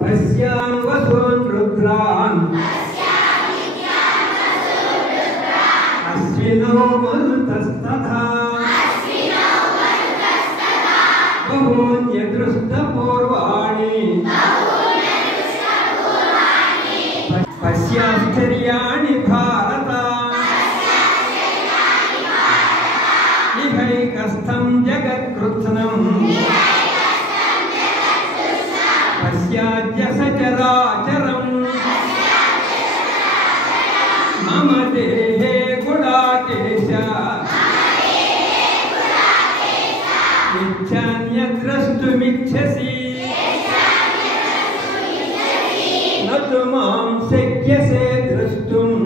पश्यान् वसून् रुद्रान् अश्विनौ मरुतस्तथा बहून्यदृष्टपूर्वाणि पश्याश्चर्याणि भारत इहैकस्थं जगत्कृत्स्नम् पश्याद्य सचराचरम् मम देहे गुडाकेश इच्छान्यद्रष्टुमिच्छसि न तु मां शक्यसे द्रष्टुम्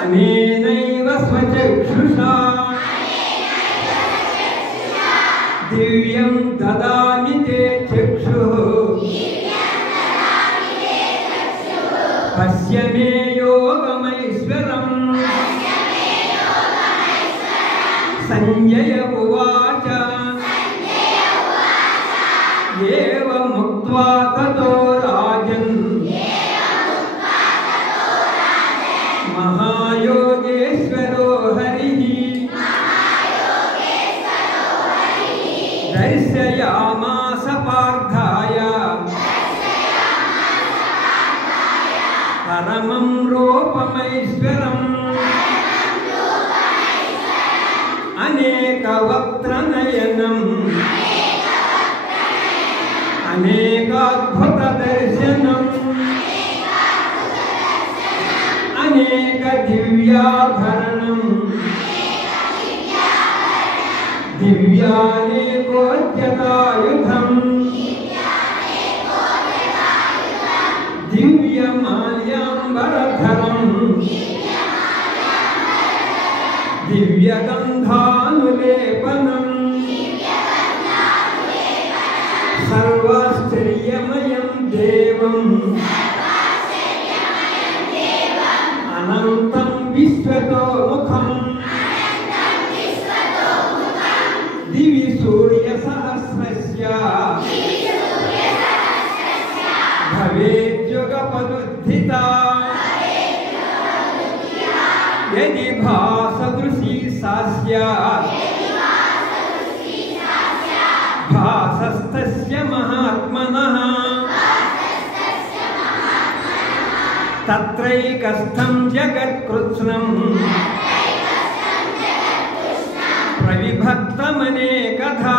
अनेनैव स्वचक्षुषा दिव्यं ददामि ते चक्षुः पश्य मे योगमैश्वरम् संजय उवाच एवमुक्त्वा ततो राजन् महायोगेश्वरो हरिः दर्शयामास पार्थाय परमं रूपमैश्वरम् अनेकवक्त्रनयनम् अनेकाद्भुतदर्शनम् अनेकदिव्याभरणम् दिव्यानेकोद्यतायुधम् दिव्यमाल्याम्बरधरम् दिव्यगन्धानुलेपनम् सर्वाश्चर्यमयं देवम् अनन्तं विश्वतोमुखम् दिवि सूर्यसहस्रस्य भवेद्युगपदुत्थिता यदि भासदृशी सा स्यात् भासस्तस्य महात्मनः तत्रैकस्थं जगत्कृत्स्नं प्रविभक्तमनेकधा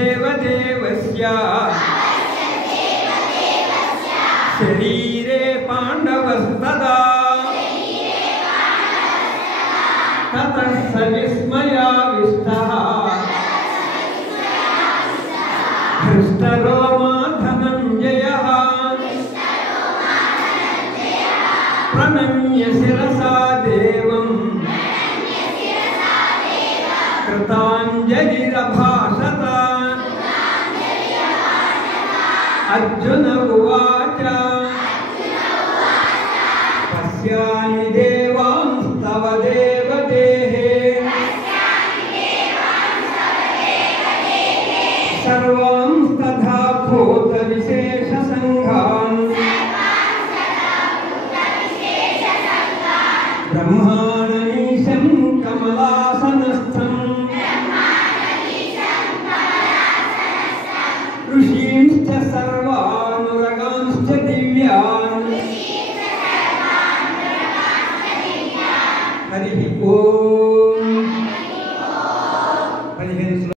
अपश्यद्देवदेवस्य शरीरे पाण्डवस्तदा ततः स विस्मयाविष्टः हृष्टरोमा धनञ्जयः प्रणम्य शिरसा देवं कृताञ्जलिरभाषत अर्जुन उवाच पश्यामि देवांस्तव देवदेहे सर्वांस्तथा भूतविशेषसङ्घान् ब्रह्माणमीशं कमलासनस्थम् ऋषींश्च सर्वानुरगांश्च दिव्यान् हरिः ओम्।